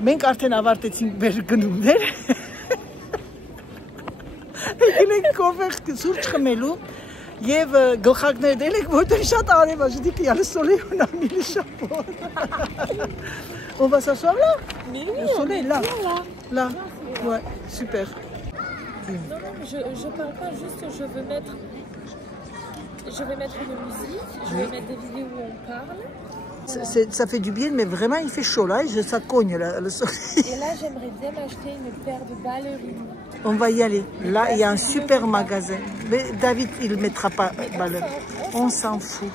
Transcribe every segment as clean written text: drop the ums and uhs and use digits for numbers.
Մենք արդեն ավարտեցինք մեր գնումներ։ Եկել ենք կոֆե սուրճ խմելու եւ գլխակներ դել ենք, որտեղ շատ արև է, жди я le soleil on a mis le chapeau. On va s'asseoir là? Le soleil là. Là. Ouais, super. Non, je parle pas, juste je vais mettre une musique, je vais mettre des vidéos où on parle. Ça fait du bien, mais vraiment il fait chaud là, ça cogne là, le soleil. Et là j'aimerais bien m'acheter une paire de ballerines. On va y aller. Là il y a un super magasin. Mais David il ne mettra pas ballerines. On s'en fout.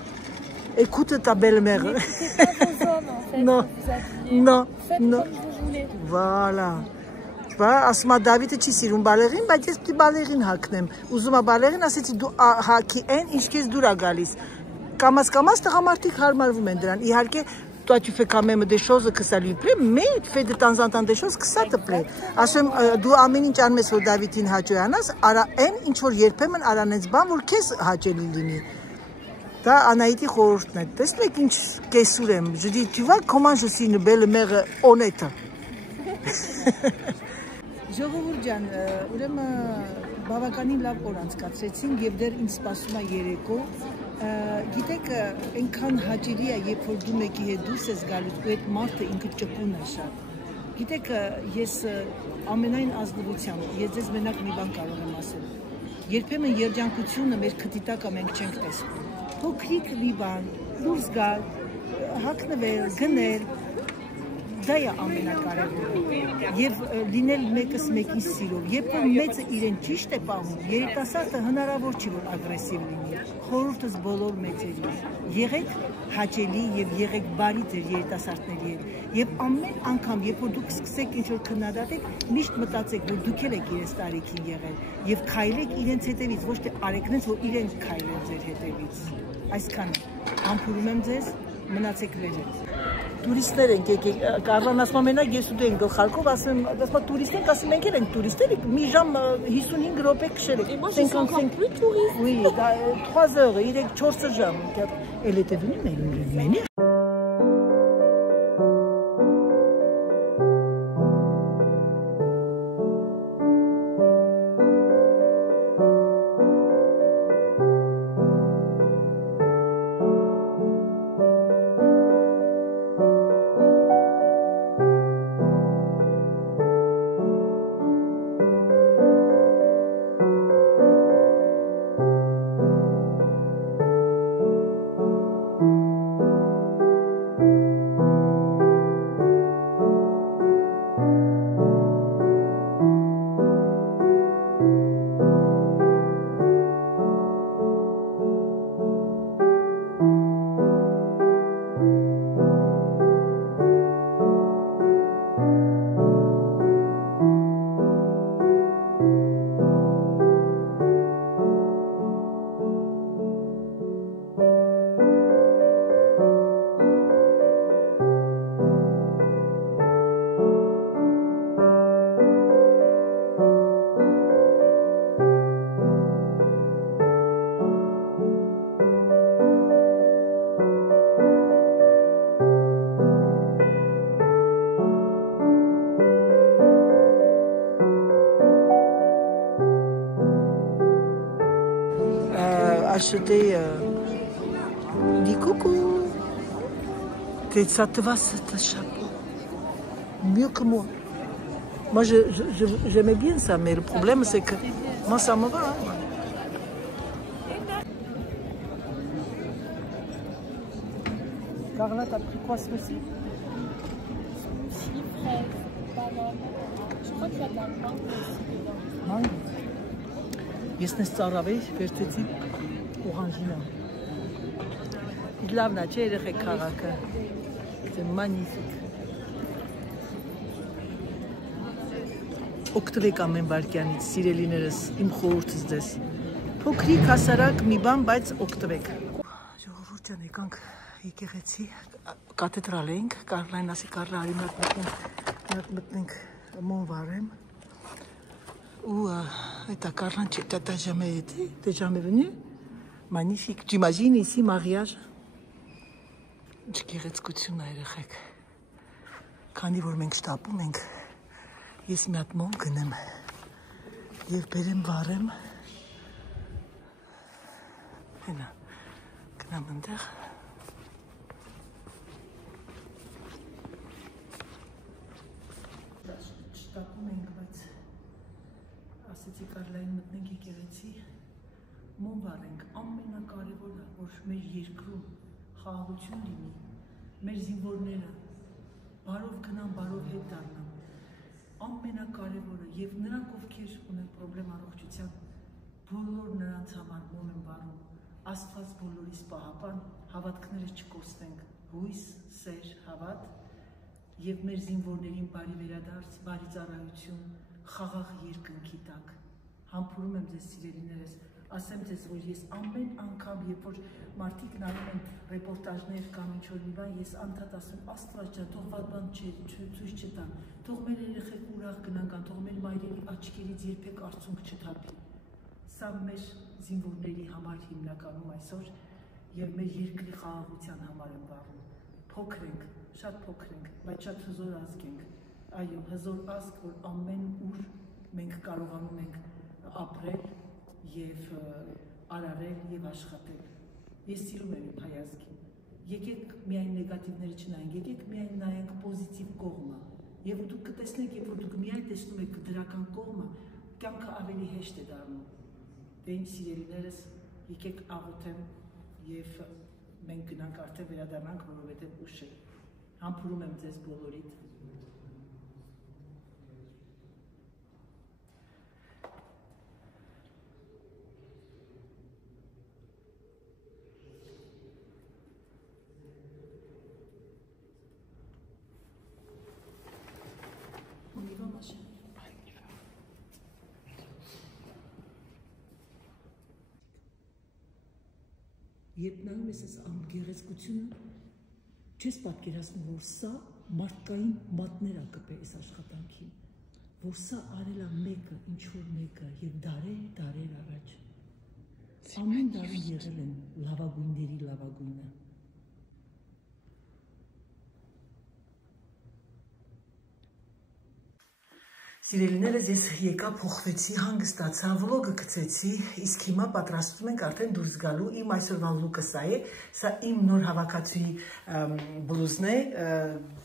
Écoute ta belle-mère. C'est pas vos hommes en fait. Non. Non. Faites Non. comme vous voulez. Voilà. Ասում է Դավիթը չի սիրում բալերին, բայց ես պիտի բալերին հագնեմ։ Ուզում է բալերին, ասեցի դու հագի այն, ինչ քեզ դուր է գալիս։ Կամաց տղամարդիկ հարմարվում են դրան։ Իհարկե, toi tu fais quand même des choses que ça lui plaît, mais tu fais de temps en temps des choses que ça te plaît։ Ասում դու ամեն ինչ անում ես որ Դավիթին հաճոյանաս, արա այն ինչ որ երբեմն արանից բան որ քեզ հաճելի լինի։ Դա Անահիտի խորհուրդն է։ Տեսնեք ինչ կեսուր եմ։ Je dis tu vois comment je suis une belle mère honnête։ Ժողովուրդ ջան, ուրեմն բավականին լավ օր անցկացրեցինք եւ դեռ ինձ սպասում է երեկո։ Գիտեք, այնքան հաճելի է, երբ որ դու մեկի հետ դուրս ես գալիս ու այդ մարդը ինքը ճկուն է շատ։ Գիտեք, ես ամենայն ազնվությամբ, ես ձեզ մենակ մի բան կարող եմ ասել։ Երբեմն երջանկությունը մեր քթի տակ մենք չենք տեսնում։ Փոքրիկ մի բան, դուրս գալ, հագնվել, գնել, դա է ամենակարևորը։ Եվ լինել մեկս մեկին սիրով, երբ որ մեծը իրեն ճիշտ է պահում, երիտասարդը հնարավոր չի որ ագրեսիվ լինի։ Խորհուրդս բոլոր մեծերին։ Եղեք հաճելի եւ եղեք բարի ձեր երիտասարդների հետ։ Եվ ամեն անգամ, երբ որ դուք սկսեք ինչ-որ քննադատեք, միշտ մտածեք, որ դուք եք իրենց տարիքին եղել եւ քայլեք իրենց հետևից, ոչ թե արեք նենց, որ իրենք քայլեն ձեր հետևից։ Այսքանը։ Համբուրում եմ ձեզ, մնացեք վերջ։ Տուրիստներ ենք եկել, Կարլան ասում է մենակ ես ու դու ենք գլխարկով, ասում տուրիստ ենք, ասում ենք ենք տուրիստներ, մի ժամ 55 րոպե քշել եք։ 55 plus touriste. Oui, 3 heures, 4 ժամ։ Elle était venue, mais elle m'énerve. Acheter dis coucou, que ça te va ce chapeau mieux que moi. Moi j'aimais bien ça, mais le problème c'est que moi ça me va. Hein. Carla, t'as pris quoi ce mois-ci? Smoothie, fraise, banane. Je crois qu'il y a de la mangue aussi dedans. Mangue? Ես նես ծառավեի վերցեցի օրանժինա։ Լավն է, չէ՞ երեխեք քաղաքը։ C'est magnifique։ Օգտվեք ամեն վայրկյանից, սիրելիներս, իմ խորհուրդս ձեզ։ Փոքրիկ հասարակ մի բան, բայց օգտվեք։ Ժողովուրդ ջան, եկանք եկեղեցի, կաթեդրալ ենք, Կարլային ասի Կարլա արի մտնենք Մոնվարեմ։ Où Carlin, t'as jamais été? T'es jamais venu? Magnifique. Tu imagines ici, mariage? Քանի որ մենք շտապում ենք, ես մի հատ մոմ գնեմ եւ բերեմ վառեմ։ Հենա, գնամ այնտեղ։ Շտապում ենք, բայց ասեցի Կարլային մտնենք եկեղեցի, մոմ վառենք, ամենակարևորը, որ մեր երկրում խաղաղություն լինի, մեր զինվորները բարով գնան, բարով հետ դառնան, ամենակարևորը եւ նրանք ովքեր ունեն խնդրեմ առողջության, բոլոր նրանց համար մոմ են վառում, Աստված բոլորիս պահապան, հավատքները չկորցնենք, հույս, սեր, հավատ եւ մեր զինվորներին բարի վերադարձ, բարի ծառայություն, խաղաղ երկնքի տակ։ Համբուրում եմ ձեզ սիրելիներս, ասեմ ձեզ, որ ես ամեն անգամ, երբ որ մարդիկ նայում են ռեպորտաժներ կամ ինչ-որ մի բան, ես անդադ ասում, Աստված ջան, թող վատ բան ցույց չտան, թող մեր երեխեք ուրախ գնան, թող մեր մայրերի աչքերից երբեք արցունք չթափի։ Սա մեր զինվորների համար հիմնականում այսօր եւ մեր երկրի խաղաղության համար են վառում։ Փոքր ենք, շատ փոքր ենք, բայց շատ հզոր ազգ ենք։ Այո, հզոր ազգ, որ ամեն ուր մենք կարողանում ենք ապրել եւ արարել եւ աշխատել։ Ես սիրում եմ իմ հայ ազգին։ Եկեք միայն նեգատիվները չնայենք, եկեք միայն նայենք պոզիտիվ կողմը։ Եվ դուք կտեսնեք, երբ որ դուք միայն տեսնում եք դրական կողմը, կյանքը ավելի հեշտ է դառնում։ Դե իմ սիրելիներս, եկեք աղոթեմ եւ մենք գնանք արդեն վերադառնանք, որովհետեւ ուշ է։ Համբուրում եմ ձեզ բոլորիդ։ Երբ նայում ես այս գեղեցկությունը, չես պատկերացնում, որ սա մարդկային մատներ ա կպե այս աշխատանքին, որ սա արել ա մեկը, ինչ-որ մեկը եւ դարեր առաջ։ Ամեն տարի եղել են լավագույնների լավագույնը։ Սիրելիներս, ես եկա, փոխվեցի, հանգստացա, վլոգը գցեցի, իսկ հիմա պատրաստվում ենք արդեն դուրս գալու, իմ այսօրվա լուկը սա է, սա իմ նոր հավաքածուի բլուզն է,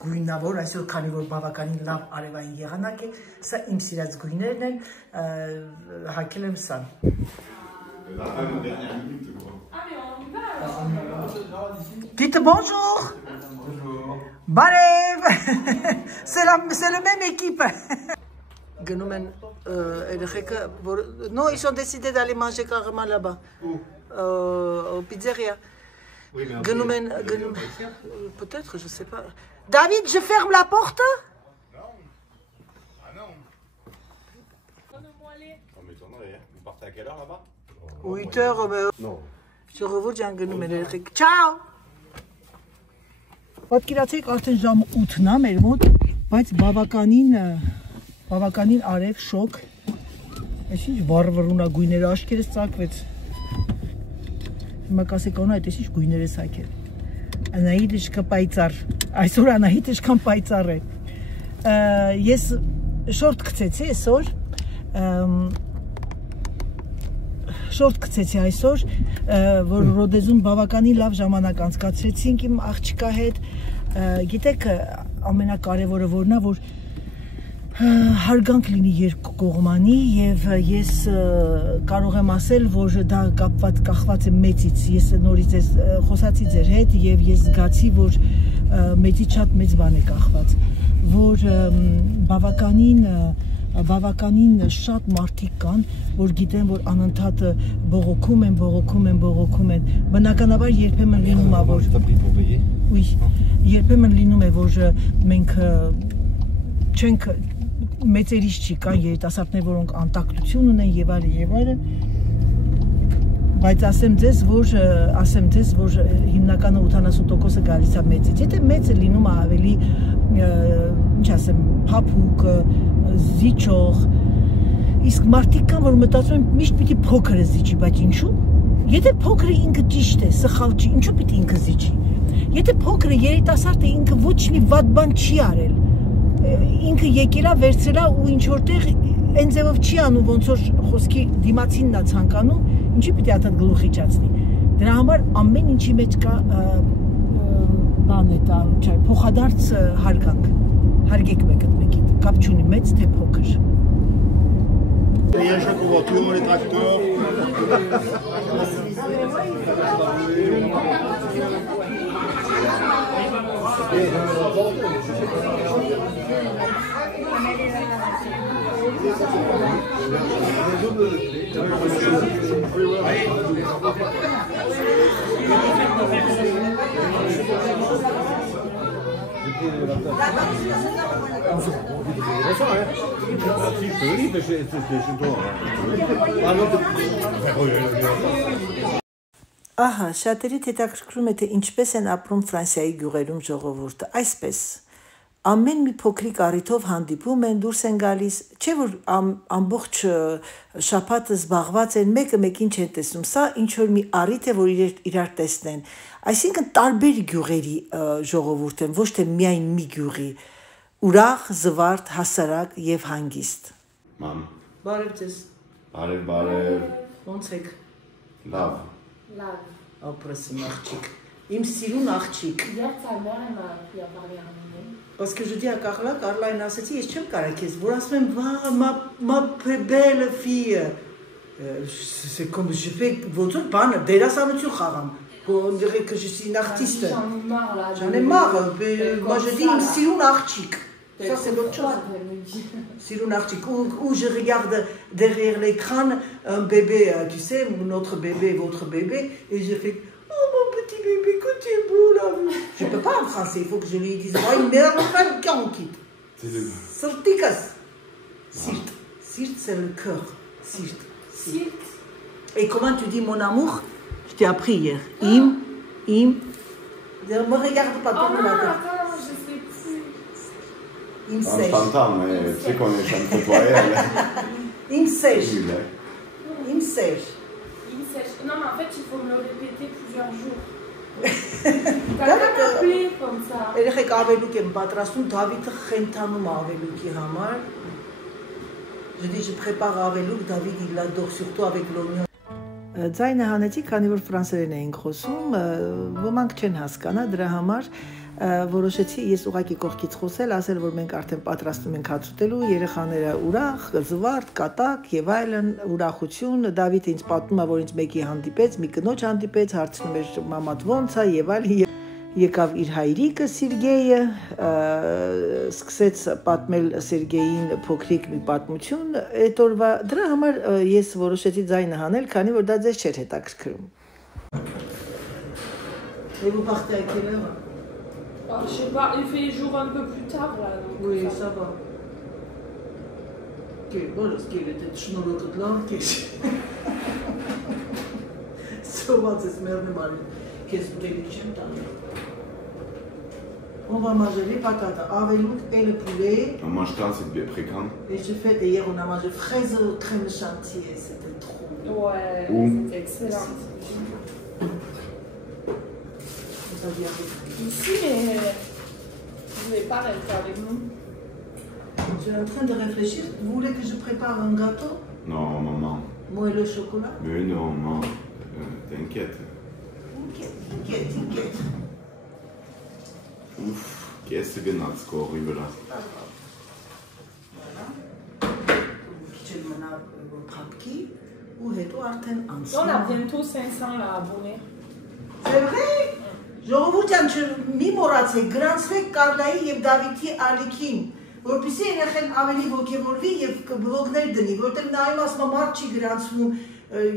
գույնավոր, այսօր քանի որ բավականին լավ արևային եղանակ է, սա իմ սիրած գույներն են, հագել եմ սան։ Dites bonjour. Բարև, c'est la même équipe. Գնում են երեխեքը, non, ils ont décidé d'aller manger carrément là-bas, au pizzeria. Գնում են, peut-être, je sais pas. David, je ferme la porte? Non. Ah non. On m'étonnerait, hein. Vous partez à quelle heure là-bas? 8 heures, non. Je revois, j'ai գնում են երեխեքը. Ciao! Պատկերացեք, արդեն ժամ 8-ն է մեր մոտ, բայց բավականին արև, շոկ, այս ինչ վառվռունա գույները աշկերս ծակվեց, հիմա կասեք անա, այդ ինչ գույներ ես հակել, Անահիտ իշկա պայծար, այսօր Անահիտ իշկան պայծար է, ես շորտ գցեցի այսօր, որ Ռոդեզում բավականին լավ ժամանակ անցկացրեցինք իմ աղջկա հետ, գիտեք ամենակարևորը որն է, որ հարգանք լինի երկու կողմանի եւ ես կարող եմ ասել, որ դա կախված է մեծից, ես նորից ես խոսացի ձեր հետ եւ ես զգացի, որ մեծից շատ մեծ բան է կախված, որ բավականին շատ մարդիկ կան, որ գիտեն, որ անընդհատ բողոքում են, բնականաբար երբեմն լինում է, որ երբեմն լինում է, որ մենք չենք մեծերից չի կան երիտասարդներ, որոնք անտակտություն ունեն եւ այլն, բայց ասեմ ձեզ, որ հիմնականը 80%-ը գալիս է մեծից, եթե մեծը լինում է ավելի, ինչ ասեմ, փափուկ, զիջող, իսկ մարդիկ կան, որ մտածում են միշտ պիտի փոքրը զիջի, բայց ինչու՞, եթե փոքրը ինքը ճիշտ է, սխալ չի, ինչու պիտի ինքը զիջի, եթե փոքրը երիտասարդը ինքը ոչ մի վատ բան չի արել, ինքը եկել է վերցրել ու ինչ որտեղ այն ձևով չի անում ոնց որ խոսքի դիմացինն է ցանկանում, ինչի պիտի աթ գլուխ իջացնի։ Դրա համար ամեն ինչի մեջ կա բան է դա, չէ, փոխադարձ հարգանք։ Հարգեք մեկը մեկին, կապ չունի մեծ թե փոքր։ Les voitures, les tracteurs. Ահա, շատերիդ հետաքրքրում է, թե ինչպես են ապրում Ֆրանսիայի գյուղերում ժողովուրդը, այսպես, ամեն մի փոքրիկ առիթով հանդիպում են, դուրս են գալիս, չէ որ ամբողջ շաբաթը զբաղված են, մեկը մեկին չեն տեսնում, սա ինչ-որ մի առիթ է, որ իրար տեսնեն, այսինքն տարբեր գյուղերի ժողովուրդ են, ոչ թե միայն մի գյուղի, ուրախ, զվարթ, հասարակ և հանգիստ։ Մամ, Բարև ձեզ, բարև, ոնց եք, լավ, ապրեսին աղջիկ, իմ սիրուն աղջիկ, Parce que je dis à Carla, Carla elle ասեցի, ես չեմ կարա քեզ, որ ասում եմ, ma belle fille, c'est comme je fais, ոնց որ բանը, դերասանություն խաղամ, on dirait que je suis une artiste. J'en ai marre, moi je dis une sirun archik. Ça c'est l'autre chose. Sirun archik, où je regarde derrière l'écran un bébé, tu sais, notre bébé, votre bébé, et je fais, oh mon petit bébé, que tu es beau là. Je ne peux pas en français, il faut que je lui dise, oh, une mère femme qui en quitte. Sirtikas. Sirt. Sirt c'est le cœur. Sirt. Sirt. Et comment tu dis mon amour? Je t'ai appris hier. Ne me regarde pas comme la tête. Attends, je sais plus. Il me sèche. Je t'entends, mais tu sais qu'on est en train de nettoyer. Il me sèche. Il me sèche. Il me sèche. Non, mais en fait, il faut me le répéter plusieurs jours. T'as qu'à m'appeler comme ça. Երեխեք ավելուկ եմ պատրաստում, Դավիթը խենթանում ավելուկի համար. Je dis, je prépare ավելուկ, David il l'adore, surtout avec l'oignon. Ձայնը հանեցի, քանի որ ֆրանսերեն էինք խոսում, ոմանք չեն հասկանա, դրա համար որոշեցի ես ուղղակի կողքից խոսել, ասել, որ մենք արդեն պատրաստում ենք հաց ուտելու, երեխաները ուրախ, զվարթ, կատակ եւ այլն, ուրախություն, Դավիթը ինձ պատմում է, որ ինձ մեկի հանդիպեց, մի կնոջ հանդիպեց, հարցնում էր մամատ ոնց է եւ այլն, եկավ իր հայրիկը Սերգեյը, սկսեց պատմել Սերգեյին փոքրիկ մի պատմություն, այդ օրվա դրա համար ես որոշեցի ձայնը հանել, քանի որ դա ձեզ չէր հետաքրքրում։ Et vous partez à quelle heure? Je sais pas, il fait jour un peu plus tard là. Donc oui, ça va. Ok, bon, ce qui était շնորհոքդ լավ քեզ։ Սոված ես մեռնեմ արի, քեզ ուտելի չեմ տանի։ On va manger les patates avelouk et le poulet. On mange quand, c'est bien fréquent. Et je fais, hier on a mangé fraises crème chantilly, c'était trop bon. Ouais, c'était excellent. Ici, mais vous n'allez pas rester avec nous. Je suis en train de réfléchir. Vous voulez que je prépare un gâteau? Non, maman. Moi et le chocolat? Mais non, maman. T'inquiète. T'inquiète. Ouf, qu'est-ce que c'est score rüber là. On a bientôt 500 là, abonnés. C'est vrai? Ժողովուրդյան մի մոռացեք, գրանցվեք Կարլայի եւ Դավիթի ալիքին, որպեսզի երեխան ավելի ոգևորվի եւ բլոգներ դնի, որտեղ նայում ասում մարդ չի գրանցվում,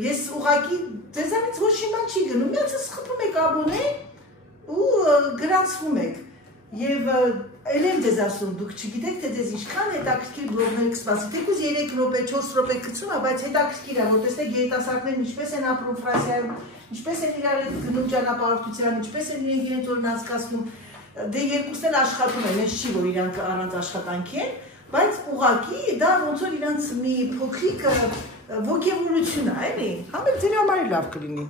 ես ուղղակի ձեզանից ոչ մի բան չի գնում, միացած խփում եք աբոնե ու գրանցվում եք։ Եվ էլ եմ ձեզ ասում, դուք չգիտեք, թե ձեզ ինչքան հետաքրքիր բլոգներ կսպասի, թեկուզ 3 րոպե, 4 րոպե գցում է, բայց հետաքրքիր է, որ տեսնեք երիտասարդներն ինչպես են ապրում Ֆրանսիայում, ինչպես են իրար հետ գնում ճանապարհորդության, ինչպես են իրենք իրենց օրն անցկացնում, դե երկուսն էլ աշխատում են, հենց չի, որ իրանք առանց աշխատանքի են, բայց ուղղակի դա ոնց որ իրանց մի փոքրիկ ոգևորություն է, էլի, համել ձեր համար լավ կլինի։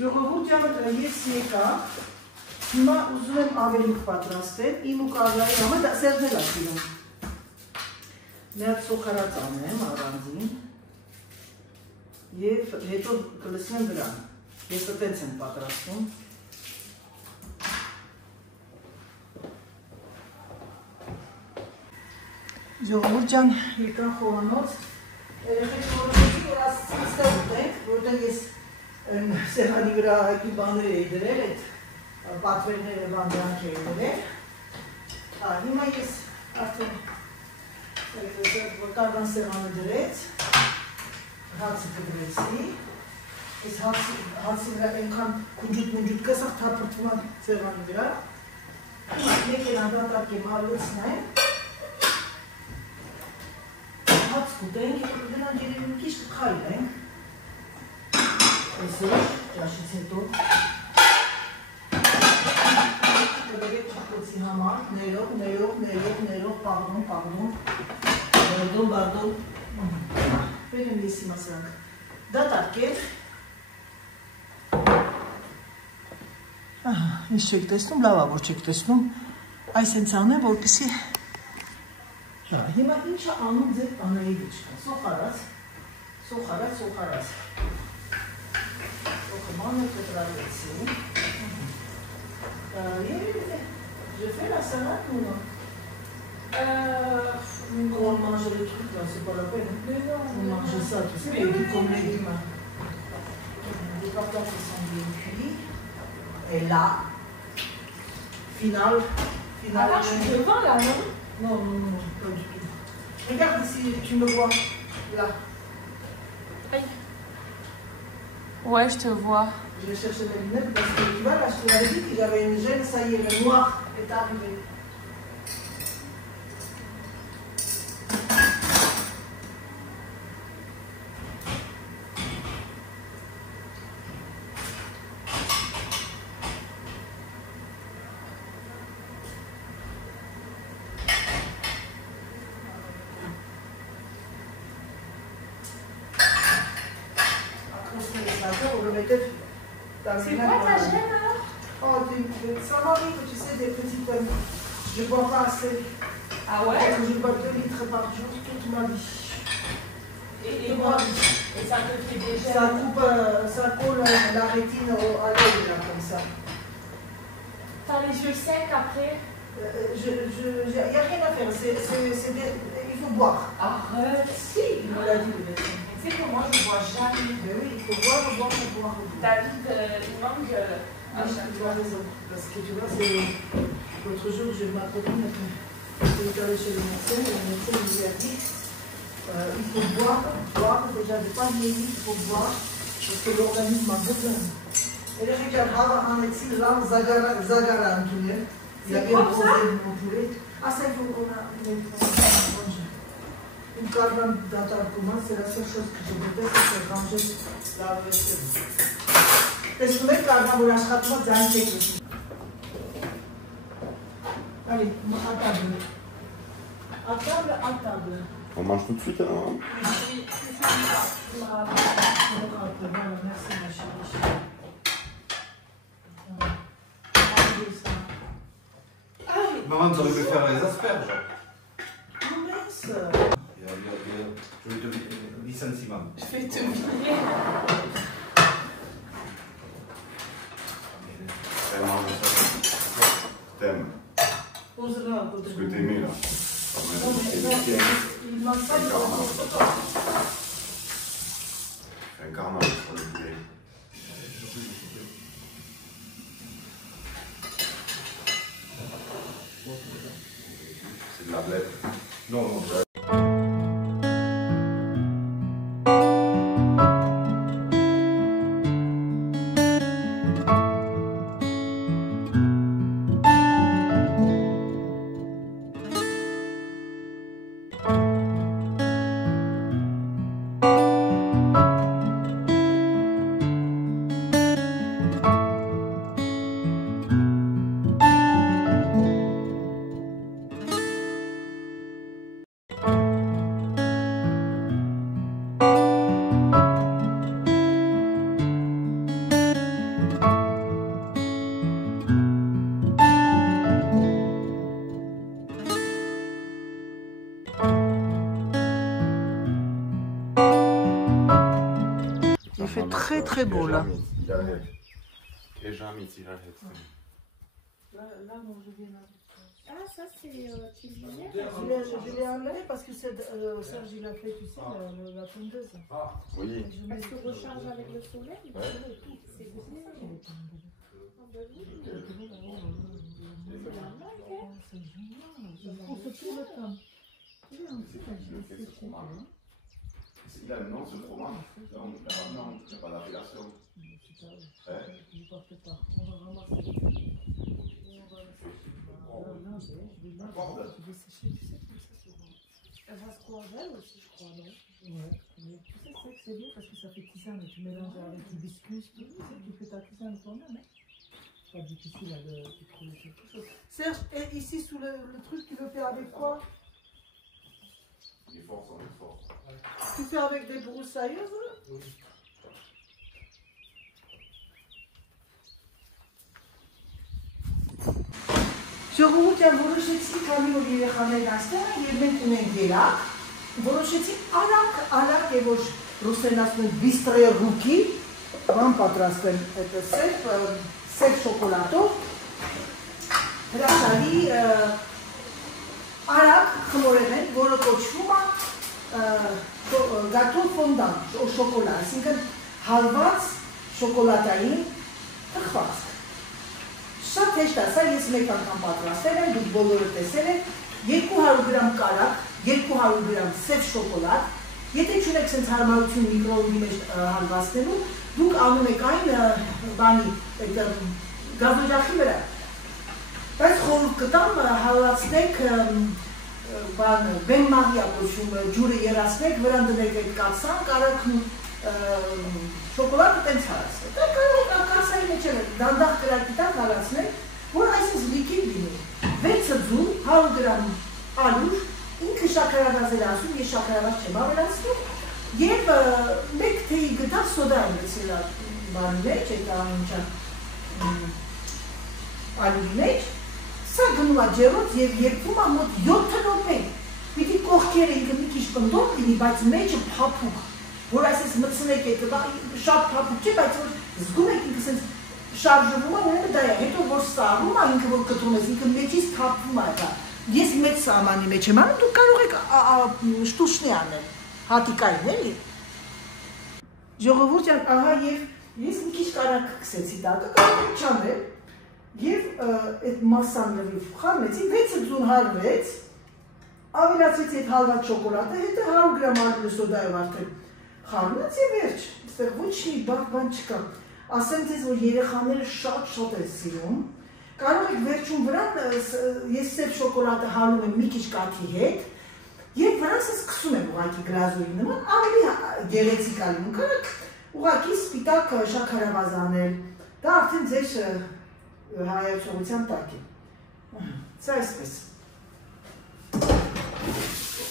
Ժողովուրդ ջան, ես եկա Հիմա ուզում եմ ավելի պատրաստել, իմ ու Կարլայի համար դա սերվել է սիրում։ Մի հատ սոխարած անեմ առանձին և հետո կլսնեմ դրան։ Ես տենց եմ պատրաստում։ Ժողովուրդ ջան, եկան խոհանոց, երեխեք որոշեցի, որ ասացին ստեղ ուտենք, որտեղ ես սեղանի վրա այդի բաներ էի դրել, այդ պատվերները բանդրանք էի դրել։ Հիմա ես արդեն Կարլան սեղանը դրեց, հացը կդրեցի, ես հացի վրա ենքան կունջուտ կսաղ թապրտվում են սեղանի վրա, մեկ են անդատակ եմ արվեցնայեմ, հաց կուտենք, և դրան գերին մի կիշ կխայլենք, այսօր, ճաշից հետո, կդերեք ճախոցի համար, ներող, պաղդոն, բարդոն, վեր եմ եսի մասրանք, դատարկել, ես չեք տեսնում, լավա որ չեք տեսնում, այս հենց անեմ, որպեսի հիմա ինչը անում ձեր անայի վիճկա, սոխարած, սոխը մանր կտրավեցի, je fais la salade ou non? On mange les trucs là, c'est pas la peine. On mange ça, tu sais, comme légumes. Les patates sont bien cuits. Et là, finale. Ah, je suis devant là, non? Non, pas du tout. Regarde ici, tu me vois. Là. Ouais, je te vois. Je vais chercher mes lunettes parce que tu vois, là, je te l'avais dit que j'avais une gêne, ça y est, le noir est arrivé. C'est quoi ta gêne alors? Oh, ça m'arrive, tu sais, des petits pommes. Je ne bois pas assez. Ah ouais? Je bois 2 litres par jour toute ma vie. Et ça te fait des gènes? Ça colle la rétine à l'œil, là, comme ça. T'as les yeux secs après? Il n'y a rien à faire, il faut boire. Arrête! Si, il me l'a dit le médecin. Tu sais que moi je bois jamais. Mais oui, il faut boire. David, il manque à chaque Tu fois. as raison. Parce que tu vois, l'autre jour, j'ai ma copine qui est allée chez le médecin, et le médecin lui a dit il faut boire, déjà de pas vieillir, il faut boire, parce que l'organisme a besoin. Et là, regarde, un médecin là, Zagara, il y avait un problème au poulet. Ah, ça, il faut qu'on a une carbone d'atarcoma, c'est la seule chose que je déteste, c'est ranger la vaisselle. Est-ce que même carbone, on achète pas d'un chèque. Allez, à table. À table. On mange tout de suite alors? Oui, Merci, ma chérie. Maman, tu aurais pu faire les asperges. Mince. Je vais te licenciement. je vais te virer. Elle mange ça. T'aimes. Pose-le à côté. Ce que t'aimais là. Il mange pas de Un carnage sur le poulet. C'est de la blette. Non. fait très beau là. Là, non, je viens là. Ah, ça c'est cuisinière. Je l'ai enlevé parce que Serge il a fait, tu sais, la tondeuse. Oui. Parce que recharge avec le soleil. C'est bon. On se tourne le temps. Il a le nom, ce fromage. Non, il n'y a pas d'appellation. Ne porte pas. On va ramasser. Je vais sécher, tu sais, comme ça c'est bon. Elle va se croiser aussi, je crois, non? Ouais. Tu sais, c'est bien parce que ça fait tisane et tu mélanges avec du biscuit, tu sais, tu fais ta tisane toi-même, hein? C'est pas difficile de trouver quelque chose. Serge, et ici sous le truc, tu le fais avec quoi? Les forces, on est fort. Tu fais avec des broussailleuses? Oui. Ժողովուրդ որոշեցի, քանի որ երեխաներն այստեղ են եւ մենք ունենք գելակ, որոշեցի արագ եւ որ ռուսերեն ասում են բիստրե ռուկի, բան պատրաստեմ այդ սև շոկոլադով, հրաշալի արագ խմորեղեն, որը կոչվում է գաթո ֆոնդան, շոկոլադ, այսինքն հալված շոկոլադային թխվածք։ Շատ հեշտ է, սա ես մեկ անգամ պատրաստել եմ, դուք բոլորը տեսել եք, 200 գրամ կարակ, 200 գրամ սև շոկոլադ, եթե չունեք սենց հարմարություն միկրոունդի մեջ հալվածնելու, դուք անում եք այն բանի, գազօջախի վրա, բայց խորհուրդ կտամ հալվածնեք բենմաղյա կոչվում ջուրը երացնեք, վրան դնեք այդ կացան, կարակն շոկոլադը տենց հարացնեք, կասայի մեջ էլ դանդաղ կրակի տակ հարացնեք, որ այսինքն լիքիդ լինի, 6 ձուն, 100 գրամ ալուր, ինքը շաքարավազ էր ասում, ես շաքարավազ չեմ ավելացնում, և մեկ թեյի գտա սոդա եմ լեցել բանի մեջ, այդ անունչան ալուրի մեջ, սա գնում է ջերոց և երկվում է մոտ 7 րոպե, պիտի կողքերը ինքը մի քիչ պնդող լինի, բայց մեջը փափուկ, որ այսպես մտցնեք այդ շատ փափուկ չէ, բայց որ զգում եք ինքը սենց շարժվում է, ուրեմն դա է, հետո որ սառում է ինքը որ կտրում ես, ինքը մեջից թափվում է դա, ես մեծ սահմանի մեջ եմ անում, դուք կարող եք շտուշնի անել, հատիկային էլի։ Ժողովուրդ ջան, ահա և ես մի քիչ կարակ կսեցի տակը, կարող եք չանել, և այդ մասան լրիվ խառնեցի, 6 ձուն հարվեց, ավելացվեց այդ հալված շոկոլադը, հետը 100 գրամ ալուրի սոդայով արդեն խառնեց և վերջ, այստեղ ոչ մի բան չկա, ասեմ ձեզ, որ երեխաները շատ են սիրում, կարող եք վերջում վրան, ես սև շոկոլադը հալում եմ մի քիչ կաթի հետ, և վրանց ես կսում եմ ուղղակի գրազուրի նման, ավելի գեղեցիկ է լինում, կարող ուղղակի սպիտակ շաքարավազ անել, դա արդեն ձեր հայացողության տակ է, սա այսպես։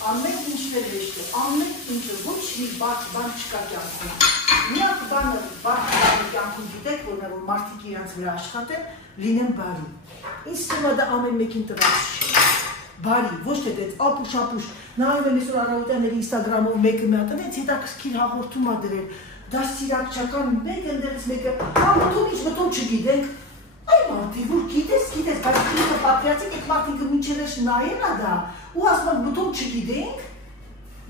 Ամեն ինչն է հեշտ է, ամեն ինչը ոչ մի բարդ բան չկա կյանքում։ Միակ բանը բարդ կյանքում գիտեք, որ մարդիկ իրանց վրա աշխատեն, լինեն բարի։ Ինձ թվում է դա ամեն մեկին տված չէ։ Բարի, ոչ թե դեց ապուշ, նայում եմ այսօր առավոտյան Ինստագրամով մեկը մի հատ, այնց հետաքրքիր հաղորդում ա դրել, դաստիարակչական մեկ ընդերից մեկը, մտում ինչ մտում չգիտենք, այ մարդիկ, որ գիտես, բայց ինքը պատկերացիք, այդ մարդիկը մինչև նայել ա դա, ու ասում եմ մտում չգիտենք,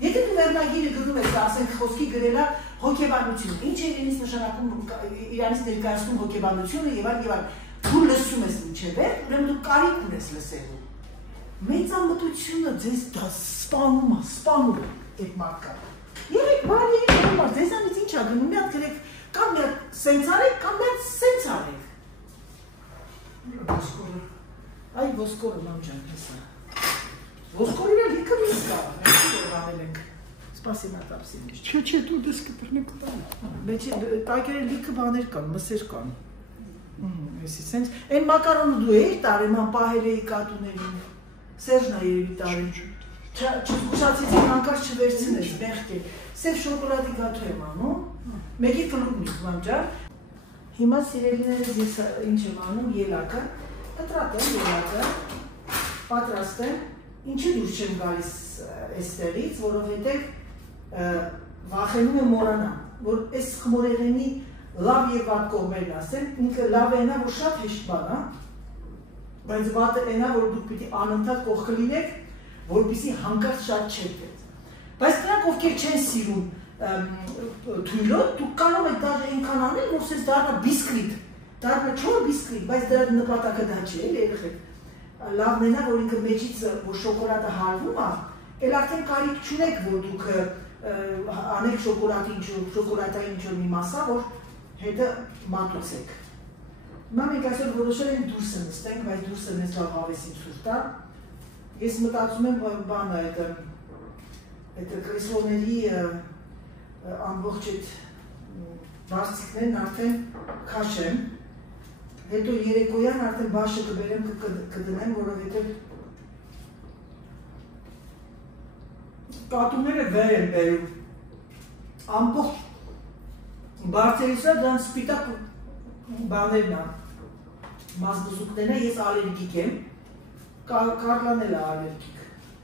եթե դու վերնագիրը գրում ես, ասենք խոսքի գրելա հոգեբանություն, ինչ է իրենից նշանակում, իրանից ներկայացնում հոգեբանությունը և այլ, դու լսում ես մինչև վեր, ուրեմն դու կարիք ունես լսելու։ Մեծամտությունը ձեզ դա սպանում այդ մարդկա։ Երեք բարի եք համար, ձեզանից ինչ ա գնում, մի հատ գրեք, կամ մի հատ սենց արեք, կամ մի հատ սենց արեք։ Այ ոսկորը մամջան հեսա։ Ոսկորը լիքը միս կա, մենք որ անել ենք։ Սպասի մատապսին միշտ։ Չէ, դու դες կտրնեք տան։ Մեջ տակերը լիքը բաներ կան, մսեր կան։ Էսի սենց, այն մակարոնը դու էիր տարեմ, համ պահել էի կատուներին։ Սերժն ա երևի տարեմ։ Չզգուշացիցի հանկարծ չվերցնես, մեղք է։ Սև շոկոլադի գաթո եմ անում, մեկի կլուգնիկ մամջան։ Հիմա սիրելիներս ես ինչ եմ անում, ելակը, կտրատեմ ելակը, պատրաստեմ, ինչի դուրս չեմ գալիս էստեղից, որովհետև վախենում եմ մորանամ, որ այս խմորեղենի լավ եւ վատ կողմերն ասեմ, ինքը լավ է նա, որ շատ հեշտ բան է, բայց վատը է նա, որ դուք պիտի անընդհատ կողքը լինեք, որպեսզի հանկարծ շատ չերկեք։ Բայց նրանք ովքեր չեն սիրում թույլոտ, դուք կարող եք դաժե այնքան անել, որ սենց դառնա բիսկվիտ, դառնա չոր բիսկվիտ, բայց դրա նպատակը դա չէ, երեխեք։ Լավն է նա, որ ինքը մեջից որ շոկոլադը հարվում է, էլ արդեն կարիք չունեք, որ դուք անեք շոկոլադային ինչ-որ մի մասա, որ հետը մատուցեք։ Հիմա մենք այսօր որոշել ենք դուրսը նստենք, բայց դուրսը մեզ լավ հավեսին ցույց տա։ Ես մտածում եմ բանը այդ կրեսլոների ամբողջ այդ բարձիկներն արդեն քաշեմ, հետո երեկոյան արդեն բաշը կբերեմ կդնեմ, որովհետև կատուները վեր են բերում, ամբողջ բարձերիսը դրանց սպիտակ բաներն է, մազբզուկներն է, ես ալերգիկ եմ, Կարլան էլ է ալերգիկ,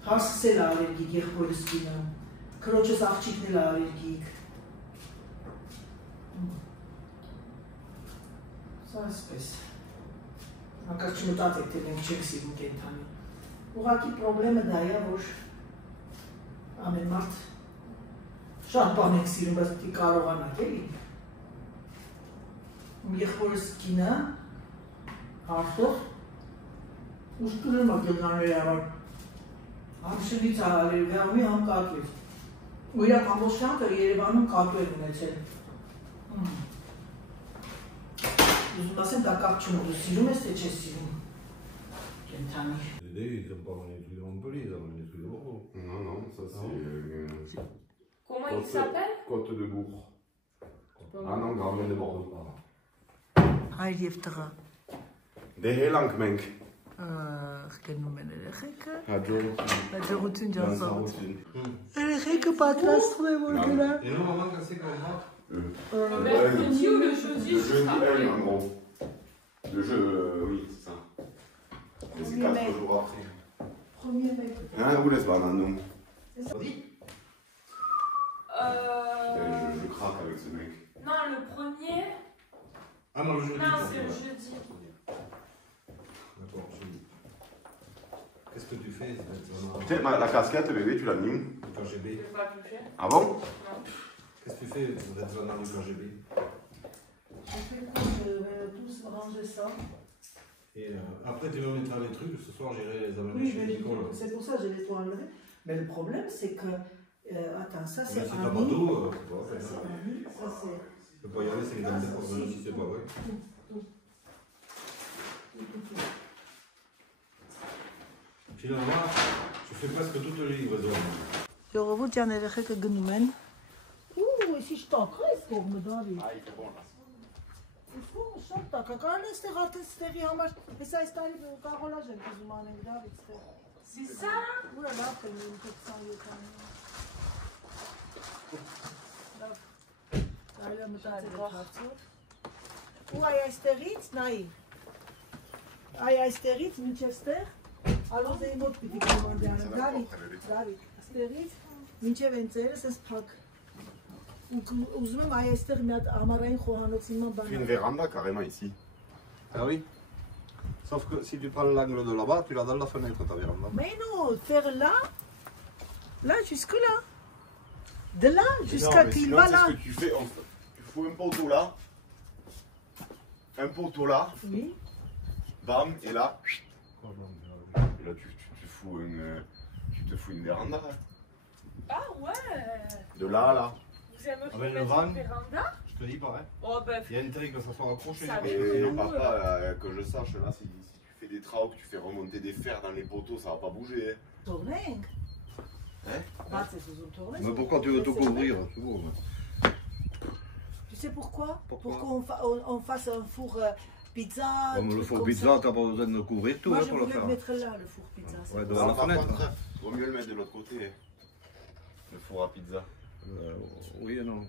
հասկս էլ է ալերգիկ, եղբորս կինը, քրոջս աղջիկն էլ է ալերգիկ, սա ասպես, հանկարծ չմտածեք, թե մենք չենք սիրում կենդանի, ուղղակի պրոբլեմը դա է, որ ամեն մարդ շատ բան եք սիրում, բայց պիտի կարողանաք, էլի, եղբորս կինը, Արդող, ուշտուրում է գլնարների համար, համ շնից ալերգիա ունի, համ կատու։ Ու իրակ ամբողջ շանքը Երևանում կատու են ունեցել։ Ուզում ասեմ, դա կապ չունի, դու սիրում ես, թե չես սիրում կենդանի։ Ils n'ont pas amené des trucs de Montpellier, ils ont amené des trucs de Bordeaux. Non, non, ça c'est... Comment il s'appelle? Côte de Bourg. Ah non, grand-mère de Bordeaux. Հայր և տղա։ Դե հելանք մենք։ Գնում են երեխեքը։ Հաջողություն ջանսաղություն։ Երեխեքը պատրաստվում է, որ գնա։ Et non, maman, quand c'est comme ça? Le mercredi ou le jeudi? Le jeudi, en gros. Le jeu, oui, c'est ça. Mais c'est 4 jours après. Premier mai peut-être. Hein, vous laissez pas, non? Oui. Je craque avec ce mec. Non, le premier. Ah non, le jeudi. Non, c'est le jeudi. D'accord, jeudi. Qu'est-ce que tu fais? Tu sais, la casquette, bébé, tu l'as mis où? Du KGB. Je vais pas toucher. Ah bon? Non. Qu'est-ce que tu fais? Vous êtes venant du KGB. Je vais tous ranger ça. Et après, tu vas mettre les trucs. Ce soir, j'irai les amener Oui, chez mais Nicole. c'est pour ça que je les dois enlever. Mais le problème, c'est que... attends, ça c'est Mais c'est un pas nid. bateau. Ça c'est un nid, ça c'est... Je peux pas y aller, c'est une dame de coordonnées si c'est pas vrai. Tout. Finalement, je fais presque toute la livraison. Ժողովուրդ ջան, երեխեքը գնում են։ Ու, եսի շտակ, այս կողմը դարի։ Ah, il fait bon là. Իսկ շատ տակ, կարել է ստեղ արդեն ստեղի համար, ես այս տարի կաղոլաժ ենք ուզում անենք դավիտ ստեղ։ C'est ça? Ուրա լավ կլինի 27-անի։ Լավ, կարելը մտածել է հարցով։ Ու այ այստեղից, նայի, այ այստեղից մինչև ստեղ, ալոզեի մոտ պիտի կոմանդի անեմ, դավիտ, ստեղից մինչև են ծերը, սենց պակ։ Ուզում եմ այ այստեղ մի հատ ամառային խոհանոցի ման բան։ Tu fais une véranda carrément ici. Ah oui. Sauf que si tu prends l'angle de là-bas, tu l'as dans la fenêtre, ta véranda. Mais non, faire là jusque là. De là jusqu'à qu'il va là. C'est ce que tu fais, tu fous un poteau là, un poteau là, Oui. bam, et là, tu te fous une véranda. Ah ouais. De là à là. Vous aimeriez Avec le mettre van. une véranda? Je te dis pareil. Oh bah, Il y a intérêt que ça soit accroché. Ça Et oui. papa, que je sache, là, si tu fais des travaux, que tu fais remonter des fers dans les poteaux, ça va pas bouger. Hein. Tourner. Hein? Bah, c'est sous tourner. Mais pourquoi tu veux tout couvrir? C'est beau. Tu sais pourquoi? Pourquoi? Pour qu'on fasse un four pizza. Comme le truc four comme pizza, ça. t'as pas besoin de couvrir tout Moi, hein, je pour le voulais faire. le mettre là, le four pizza. c'est Ouais, pour devant ça. la fenêtre. Vaut mieux le mettre de l'autre côté. Hein. Le four à pizza. Oui et non.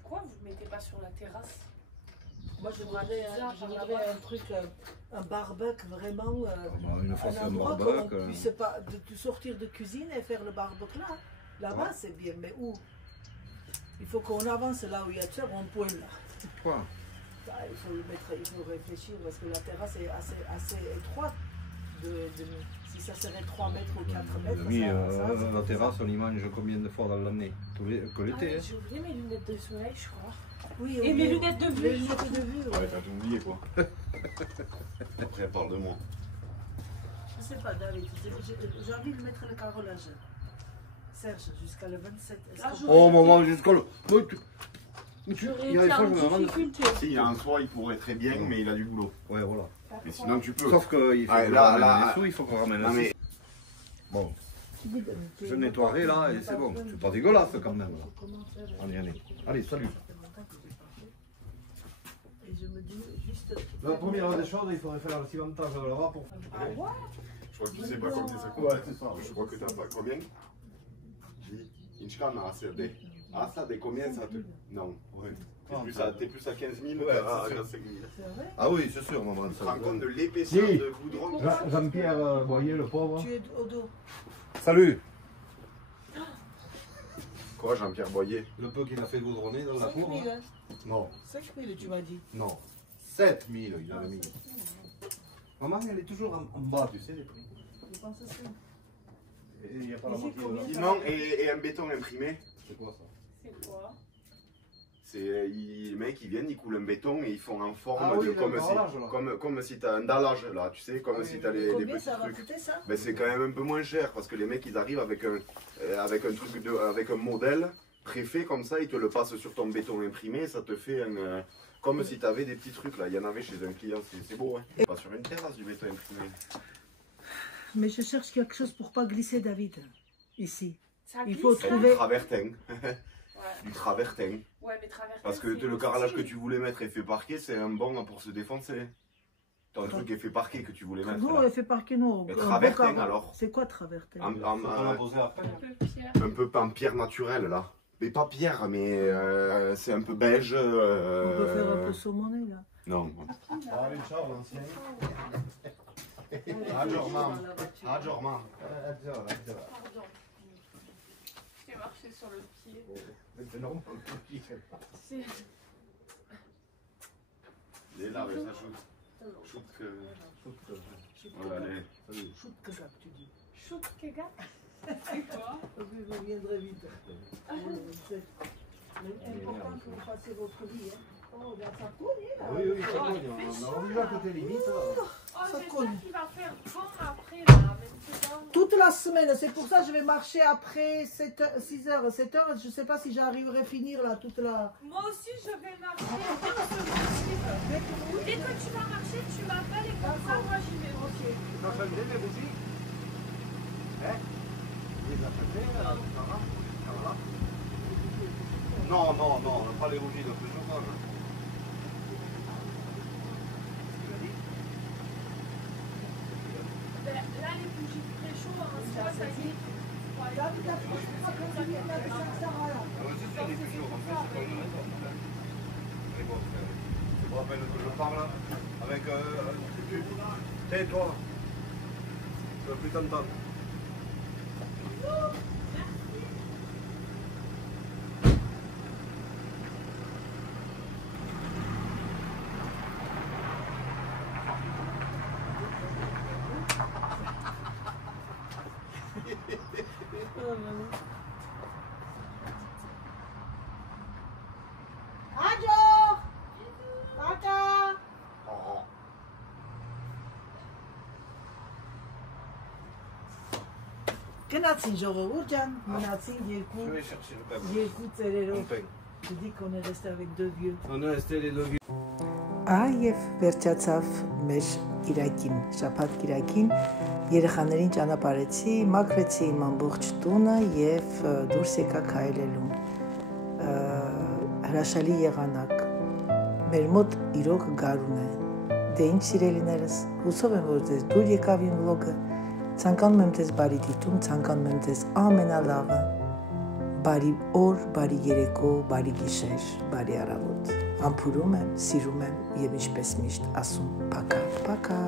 pourquoi vous ne mettez pas sur la terrasse? Moi, je voudrais un truc, un barbecue vraiment. Une fois c'est un endroit barbecue. qu'on puisse pas de sortir de cuisine et faire le barbecue là. Là-bas, c'est bien, mais où? Il faut qu'on avance là où il y a ce rond-point là. Quoi? Bah, il faut réfléchir parce que la terrasse est assez étroite. Si ça serait 3 mètres ou 4 mètres. Oui, ça, la terrasse, on y mange combien de fois dans l'année? Que l'été. J'ai oublié mes lunettes de soleil, je crois. Oui, Et mes lunettes de vue. Les lunettes de vue. Ouais, t'as tout oublié quoi. Après, parle de moi. Je sais pas, David. J'ai envie de mettre le carrelage. Serge, jusqu'à le 27. Oh, maman, jusqu'à le. J'aurais Il y a été des fois, en je me demande. difficulté. Si, en soi, il pourrait très bien, mais il a du boulot. Ouais, voilà. Mais sinon, tu peux. Sauf qu'il faut Ouais, qu'on là, ramène là, les sous, il faut qu'on ramène Non, les mais sous. Bon, je nettoierai là et c'est bon. C'est pas dégueulasse quand même. Là. Allez. Allez, salut. Et je me dis juste. La première des choses, il faudrait faire le cimentage là-bas pour. Je crois que tu sais pas combien ça coûte. Ouais, c'est ça. Je crois que t'as pas combien? Dis, Inchkan a ACD. Ah, ça, des combien ça te. Non, ouais. T'es plus à 15 000 Ouais, à c'est sûr. 5 000. C'est vrai? Ah oui, c'est sûr, maman. Tu te rends compte de l'épaisseur Si. de goudron? Jean-Pierre Boyer, le pauvre. Tu es au dos. Salut. Quoi, Jean-Pierre Boyer? Le peu qu'il a fait goudronner dans la 5 cour. 000, hein? Non, 5 000, tu m'as dit. non. 7 000, il avait mis. Maman, elle est toujours en bas, tu sais, les prix. Je pense aussi. Et il n'y a pas la Ici, moitié. combien? Sinon, et un béton imprimé? C'est quoi ça? C'est quoi? C'est les mecs qui viennent, ils coulent un béton et ils font en forme Ah oui, de le comme dallage, là. comme si t'as un dallage là, tu sais, comme Ah si oui. t'as les Combien petits ça va trucs. coûter ça? Ben c'est quand même un peu moins cher parce que les mecs ils arrivent avec un truc avec un modèle préfet comme ça, ils te le passent sur ton béton imprimé, ça te fait un comme si t'avais des petits trucs là. Il y en avait chez un client, c'est beau, hein. Pas sur une terrasse du béton imprimé. Mais je cherche quelque chose pour pas glisser, David. Ici. Ça Il glisse, faut là? trouver- Du travertin, Ouais. du travertin. Ouais, mais traverser. Parce que le carrelage que tu voulais mettre effet parquet, c'est un bon pour se défoncer. T'as un truc effet parquet que tu voulais mettre Non, là. elle fait parquet, non. Et Un travertin, bon carreau. alors? C'est quoi travertin? En- On l'a posé après. Un peu pierre. un peu en pierre naturelle là. Mais pas pierre, mais c'est un peu beige. On peut faire un peu saumonné là. Non. Ah, une chambre ancienne. Ah, Jorman. Ah, Jorman. Pardon. J'ai marché sur le pied. C'est normal. C'est. Il est là, mais ça shoot. Shoot que. Voilà, allez. Shoot que ça, tu dis. Shoot Kega. C'est quoi? Vous reviendrez vite. C'est important que vous fassiez votre vie. Hein. Oh, ben ça coule, là. Oui, ça cogne. On a vu à côté limite. Oh, Ça j'espère colle. qu'il va faire bon après là. Mais c'est pas. Toute la semaine, c'est pour ça que je vais marcher après 6h, 7h. Je ne sais pas si j'arriverai à finir là toute la. Moi aussi, je vais marcher. Dès que tu vas marcher, tu m'appelles et comme ça, moi j'y vais. Ok. Tu as changé les bougies? Hein? Les as changées, Sarah? Non, on n'a pas les bougies de plus souvent. Ben, là, les bougies très chaudes, ça y est. David, la prochaine fois que tu viens avec Sarah là. C'est sûr, les bougies, en fait, c'est pas une raison. Mais bon, je me rappelle que je parle avec tais-toi. Je ne veux plus t'entendre. Adjo! Tata! Gnatzin Joro Urjan, Gnatzin Yeku, Je vais chercher le pain. Yeku Tserero. Mon pain. Je dis qu'on est resté avec deux vieux. On est resté les deux vieux. Այև վերջացավ մեր Կիրակին, շաբաթ Կիրակին, երեխաներին ճանապարհեցի, մաքրեցի իմ ամբողջ տունը եւ դուրս եկա քայլելու։ Հրաշալի եղանակ։ Մեր մոտ իրոք գարուն է։ Դե ինչ սիրելիներս, հուսով եմ, որ ձեզ դուր եկավ իմ վլոգը։ Ցանկանում եմ ձեզ բարի դիտում, ցանկանում եմ ձեզ ամենալավը։ Բարի օր, բարի երեկո, բարի գիշեր, բարի առավոտ։ Համբուրում եմ, սիրում եմ եւ ինչպես միշտ ասում, փակա, փակա։